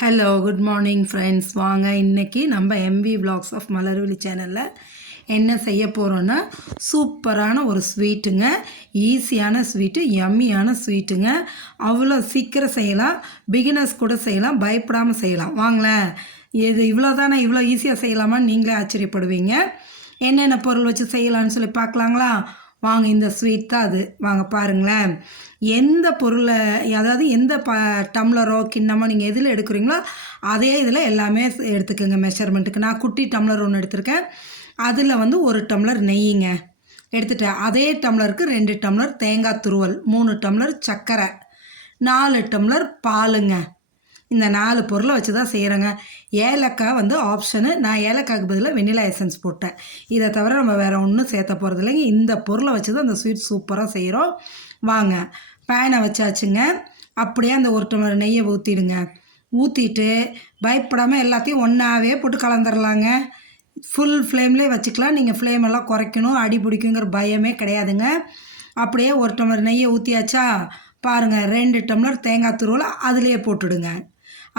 Hello good morning friends. வாங்க இன்றைக்கி நம்ம எம்வி விலாக்ஸ் ஆஃப் மலர்விழி சேனலில் என்ன செய்ய போகிறோன்னா சூப்பரான ஒரு ஸ்வீட்டுங்க. ஈஸியான ஸ்வீட்டு, யம்மியான ஸ்வீட்டுங்க. அவ்வளோ சீக்கிரம் செய்யலாம், பிகினர்ஸ் கூட செய்யலாம், பயப்படாமல் செய்யலாம். வாங்களேன், இது இவ்வளோ தானே, இவ்வளோ ஈஸியாக செய்யலாமான்னு நீங்களே ஆச்சரியப்படுவீங்க. என்னென்ன பொருள் வச்சு செய்யலான்னு சொல்லி பார்க்கலாங்களா? வாங்க, இந்த ஸ்வீட் தான் அது. வாங்க பாருங்களேன். எந்த பொருளை, அதாவது எந்த டம்ளரோ கிண்ணமோ நீங்கள் எதில் எடுக்கிறீங்களோ அதே இதில் எல்லாமே எடுத்துக்கோங்க மெஷர்மெண்ட்டுக்கு. நான் குட்டி டம்ளர் ஒன்று எடுத்திருக்கேன். அதில் வந்து 1 டம்ளர் நெய்யுங்க எடுத்துட்டேன். அதே டம்ளருக்கு 2 டம்ளர் தேங்காய் துருவல், 3 டம்ளர் சர்க்கரை, 4 டம்ளர் பாலுங்க. இந்த 4 பொருளை வச்சு தான் செய்கிறேங்க. ஏலக்காய் வந்து ஆப்ஷனு. நான் ஏலக்காய்க்கு பதிலாக வெண்ணிலா எசன்ஸ் போட்டேன். இதை தவிர நம்ம வேறு ஒன்றும் சேர்த்த போகிறது இல்லைங்க. இந்த பொருளை வச்சு தான் அந்த ஸ்வீட் சூப்பராக செய்கிறோம். வாங்க, பேனை வச்சாச்சுங்க. அப்படியே அந்த 1 டம்ளர் நெய்யை ஊற்றிடுங்க. ஊற்றிட்டு பயப்படாமல் எல்லாத்தையும் ஒன்றாவே போட்டு கலந்துடலாங்க. ஃபுல் ஃப்ளேம்லேயே வச்சுக்கலாம். நீங்கள் ஃப்ளேமெல்லாம் குறைக்கணும், அடி பிடிக்குங்கிற பயமே கிடையாதுங்க. அப்படியே 1 டம்ளர் நெய்யை ஊற்றியாச்சா பாருங்கள். 2 டம்ளர் தேங்காய் துருவலை அதிலேயே போட்டுடுங்க.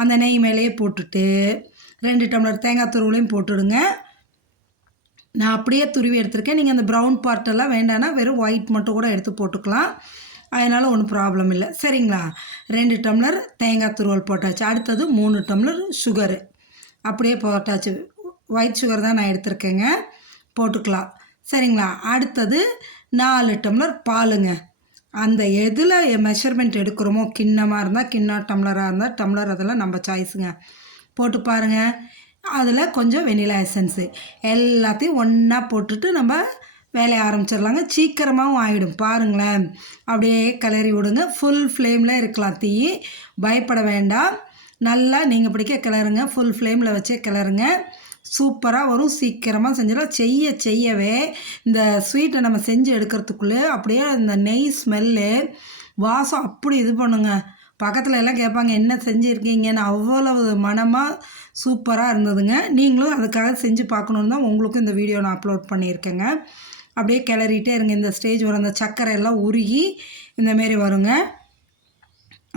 அந்த நெய் மேலேயே போட்டுட்டு 2 டம்ளர் தேங்காய் துருவலையும் போட்டுடுங்க. நான் அப்படியே துருவி எடுத்திருக்கேன். நீங்கள் அந்த ப்ரௌன் பார்ட்டெல்லாம் வேண்டான்னா வெறும் ஒயிட் மட்டும் கூட எடுத்து போட்டுக்கலாம். அதனால் ஒன்றும் ப்ராப்ளம் இல்லை, சரிங்களா? 2 டம்ளர் தேங்காய் துருவல் போட்டாச்சு. அடுத்தது 3 டம்ளர் சுகரு அப்படியே போட்டாச்சு. ஒயிட் சுகர் தான் நான் எடுத்திருக்கேங்க, போட்டுக்கலாம், சரிங்களா? அடுத்தது 4 டம்ளர் பாலுங்க. அந்த எதில் மெஷர்மெண்ட் எடுக்கிறோமோ, கிண்ணமாக இருந்தால் கிண்ணம், டம்ளராக இருந்தால் டம்ளர், அதெல்லாம் நம்ம சாய்ஸுங்க. போட்டு பாருங்கள். அதில் கொஞ்சம் வெண்ணிலா எசன்ஸு, எல்லாத்தையும் ஒன்றா போட்டுட்டு நம்ம வேலையை ஆரம்பிச்சிடலாங்க. சீக்கிரமாகவும் ஆகிடும். பாருங்களேன், அப்படியே கிளறி விடுங்க. ஃபுல் ஃப்ளேமில் இருக்கலாம் தீ, பயப்பட வேண்டாம். நல்லா நீங்கள் பிடிக்க கிளறுங்க. ஃபுல் ஃப்ளேமில் வச்சே கிளறுங்க. சூப்பராக வரும். சீக்கிரமாக செஞ்சிடலாம். செய்யவே இந்த ஸ்வீட்டை நம்ம செஞ்சு எடுக்கிறதுக்குள்ளே அப்படியே இந்த நெய் ஸ்மெல்லு வாசம் அப்படி இது பண்ணுங்க. பக்கத்தில் எல்லாம் கேட்பாங்க என்ன செஞ்சுருக்கீங்கன்னு. அவ்வளவு மனமாக சூப்பராக இருந்ததுங்க. நீங்களும் அதுக்காக செஞ்சு பார்க்கணுன்னு தான் உங்களுக்கும் இந்த வீடியோ நான் அப்லோட் பண்ணியிருக்கேங்க. அப்படியே கிளறிட்டே இருங்க. இந்த ஸ்டேஜ் வரும், அந்த சர்க்கரை எல்லாம் உருகி இந்தமாரி வருங்க.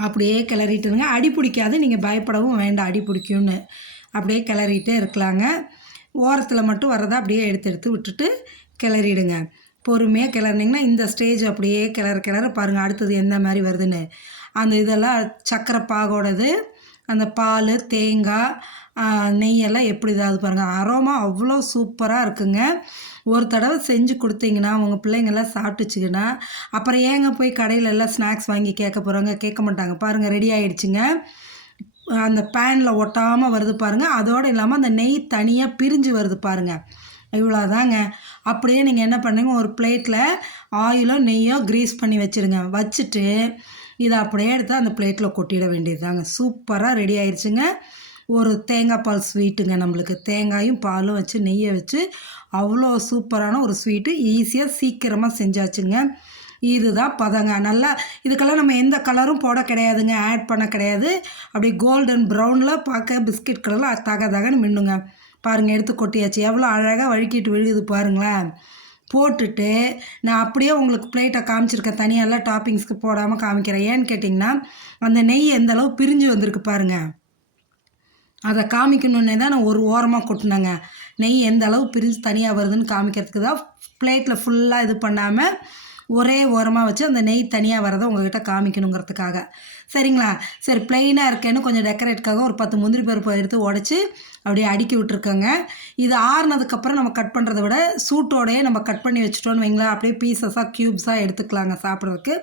அப்படியே கிளறிட்டுருங்க. அடி பிடிக்காது, நீங்கள் பயப்படவும் வேண்டாம் அடி பிடிக்கும்னு. அப்படியே கிளறிட்டே இருக்கலாங்க. ஓரத்தில் மட்டும் வரதை அப்படியே எடுத்து விட்டுட்டு கிளறிடுங்க. பொறுமையாக கிளறினீங்கன்னா இந்த ஸ்டேஜ் அப்படியே கிளற பாருங்கள் அடுத்தது எந்த மாதிரி வருதுன்னு. அந்த இதெல்லாம் சர்க்கரை பாகோடது, அந்த பால், தேங்காய், நெய்யெல்லாம் எப்படி இதாவது பாருங்கள். அரோமா அவ்வளோ சூப்பராக இருக்குங்க. ஒரு தடவை செஞ்சு கொடுத்தீங்கன்னா உங்கள் பிள்ளைங்கள்லாம் சாப்பிட்டுச்சுங்கன்னா அப்புறம் ஏங்க போய் கடையில் எல்லாம் ஸ்நாக்ஸ் வாங்கி கேட்க போகிறாங்க? கேட்க மாட்டாங்க. பாருங்கள், ரெடி ஆகிடுச்சுங்க. அந்த பேனில் ஒட்டாமல் வருது பாருங்கள். அதோடு இல்லாமல் அந்த நெய் தனியாக பிரிஞ்சு வருது பாருங்கள். இவ்வளோதாங்க. அப்படியே நீங்கள் என்ன பண்ணுங்க, ஒரு பிளேட்டில் ஆயிலோ நெய்யோ க்ரீஸ் பண்ணி வச்சுருங்க. வச்சுட்டு இதை அப்படியே எடுத்து அந்த பிளேட்டில் கொட்டிட வேண்டியது தாங்க. சூப்பராக ரெடி ஆயிடுச்சுங்க. ஒரு தேங்காய் பால் ஸ்வீட்டுங்க. நம்மளுக்கு தேங்காயும் பாலும் வச்சு நெய்யை வச்சு அவ்வளோ சூப்பரான ஒரு ஸ்வீட்டு. ஈஸியாக சீக்கிரமாக செஞ்சாச்சுங்க. இதுதான் பதங்க. நல்லா இதுக்கெல்லாம் நம்ம எந்த கலரும் போட கிடையாதுங்க, ஆட் பண்ண கிடையாது. அப்படியே கோல்டன் ப்ரௌனில் பார்க்க பிஸ்கட் கலரில் தகன்னு மின்னுங்க. பாருங்கள், எடுத்து கொட்டியாச்சு. எவ்வளோ அழகாக வழுக்கிட்டு விழுகுது பாருங்களேன். போட்டுட்டு நான் அப்படியே உங்களுக்கு பிளேட்டை காமிச்சிருக்கேன். தனியாலாம் டாப்பிங்ஸ்க்கு போடாமல் காமிக்கிறேன். ஏன்னு கேட்டிங்கன்னா அந்த நெய் எந்தளவு பிரிஞ்சு வந்திருக்கு பாருங்கள். அதை காமிக்கணுன்னே தான் நான் ஒரு ஓரமாக கொட்டினேங்க. நெய் எந்த அளவு பிரிஞ்சு தனியாக வருதுன்னு காமிக்கிறதுக்கு தான். பிளேட்டில் ஃபுல்லாக இது பண்ணாமல் ஒரே ஓரமாக வச்சு அந்த நெய் தனியாக வரதை உங்கள்கிட்ட காமிக்கணுங்கிறதுக்காக, சரிங்களா? சரி, ப்ளெயினாக இருக்கேன்னு கொஞ்சம் டெக்கரேட்டுக்காக ஒரு 10 முந்திரி பருப்பு எடுத்து உடச்சி அப்படியே அடுக்கி விட்டுருக்கோங்க. இது ஆறுனதுக்கப்புறம் நம்ம கட் பண்ணுறத விட சூட்டோடையே நம்ம கட் பண்ணி வச்சுட்டோன்னு வைங்களேன், அப்படியே பீசஸாக க்யூப்ஸாக எடுத்துக்கலாங்க சாப்பிட்றதுக்கு.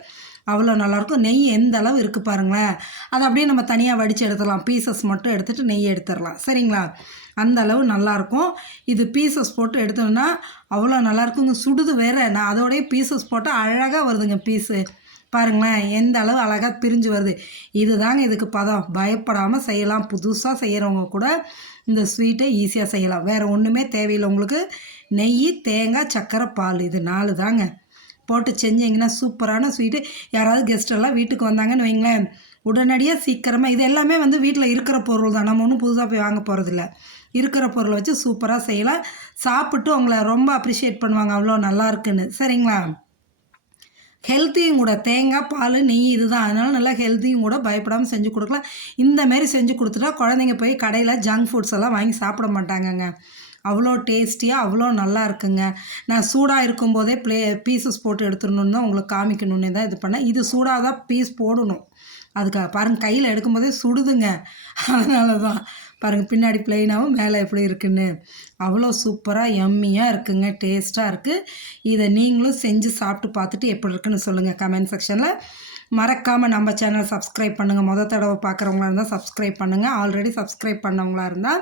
அவ்வளோ நல்லாயிருக்கும். நெய் எந்த அளவு இருக்குது பாருங்களேன். அதை அப்படியே நம்ம தனியாக வடித்து எடுத்துடலாம். பீசஸ் மட்டும் எடுத்துகிட்டு நெய் எடுத்துடலாம், சரிங்களா? அந்த அளவு நல்லாயிருக்கும். இது பீசஸ் போட்டு எடுத்தோம்னா அவ்வளோ நல்லாயிருக்குங்க. சுடுது வேறு. நான் அதோடய பீசஸ் போட்டால் அழகாக வருதுங்க பீஸு. பாருங்களேன் எந்த அளவு அழகாக பிரிஞ்சு வருது. இது தாங்க இதுக்கு பதம். பயப்படாமல் செய்யலாம். புதுசாக செய்கிறவங்க கூட இந்த ஸ்வீட்டை ஈஸியாக செய்யலாம். வேறு ஒன்றுமே தேவையில்லை. உங்களுக்கு நெய், தேங்காய், சர்க்கரை, பால், இது 4 தாங்க போட்டு செஞ்சிங்கன்னா சூப்பரான ஸ்வீட்டு. யாராவது கெஸ்ட்டெல்லாம் வீட்டுக்கு வந்தாங்கன்னு வைங்களேன், உடனடியாக சீக்கிரமாக, இது எல்லாமே வந்து வீட்டில் இருக்கிற பொருள் தான். நம்ம ஒன்றும் புதுசாக போய் வாங்க போகிறதில்ல. இருக்கிற பொருளை வச்சு சூப்பராக செய்யலாம். சாப்பிட்டு உங்களை ரொம்ப அப்ரிஷியேட் பண்ணுவாங்க, அவ்வளோ நல்லா இருக்குன்னு, சரிங்களா? ஹெல்த்தியும் கூட. தேங்காய், பால், நெய் இதுதான். அதனால நல்லா ஹெல்த்தியும் கூட, பயப்படாமல் செஞ்சு கொடுக்கலாம். இந்த மாரி செஞ்சு கொடுத்துட்டா குழந்தைங்க போய் கடையில் ஜங்க் ஃபுட்ஸ் எல்லாம் வாங்கி சாப்பிட மாட்டாங்கங்க. அவ்வளோ டேஸ்டியாக அவ்வளோ நல்லா இருக்குங்க. நான் சூடாக இருக்கும்போதே பீசஸ் போட்டு எடுத்துடணுன்னு தான் உங்களுக்கு காமிக்கணுன்னே தான் இது பண்ணேன். இது சூடாக தான் பீஸ் போடணும். அதுக்காக பாருங்கள், கையில் எடுக்கும்போதே சுடுதுங்க. அதனால தான் பாருங்கள், பின்னாடி ப்ளெயினாகவும் மேலே எப்படி இருக்குன்னு. அவ்வளோ சூப்பராக யம்மியாக இருக்குங்க, டேஸ்ட்டாக இருக்குது. இதை நீங்களும் செஞ்சு சாப்பிட்டு பார்த்துட்டு எப்படி இருக்குன்னு சொல்லுங்கள் கமெண்ட் செக்ஷனில். மறக்காமல் நம்ம சேனலை சப்ஸ்கிரைப் பண்ணுங்கள். தடவை பார்க்குறவங்களா இருந்தால் சப்ஸ்கிரைப் பண்ணுங்கள். ஆல்ரெடி சப்ஸ்கிரைப் பண்ணவங்களா இருந்தால்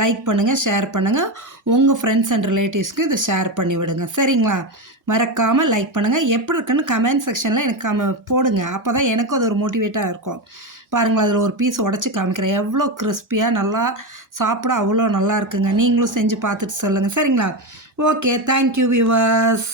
லைக் பண்ணுங்கள், ஷேர் பண்ணுங்கள். உங்கள் ஃப்ரெண்ட்ஸ் அண்ட் ரிலேட்டிவ்ஸ்க்கு இதை ஷேர் பண்ணி விடுங்க, சரிங்களா? மறக்காமல் லைக் பண்ணுங்கள். எப்படி இருக்குன்னு கமெண்ட் செக்ஷனில் எனக்கு போடுங்க. அப்போ தான் எனக்கும் அது ஒரு மோட்டிவேட்டாக இருக்கும். பாருங்களா, அதில் ஒரு பீஸ் உடச்சி காமிக்கிறேன். எவ்வளோ கிறிஸ்பியாக நல்லா சாப்பிட அவ்வளோ நல்லா இருக்குங்க. நீங்களும் செஞ்சு பார்த்துட்டு சொல்லுங்கள், சரிங்களா? Okay, thank you viewers.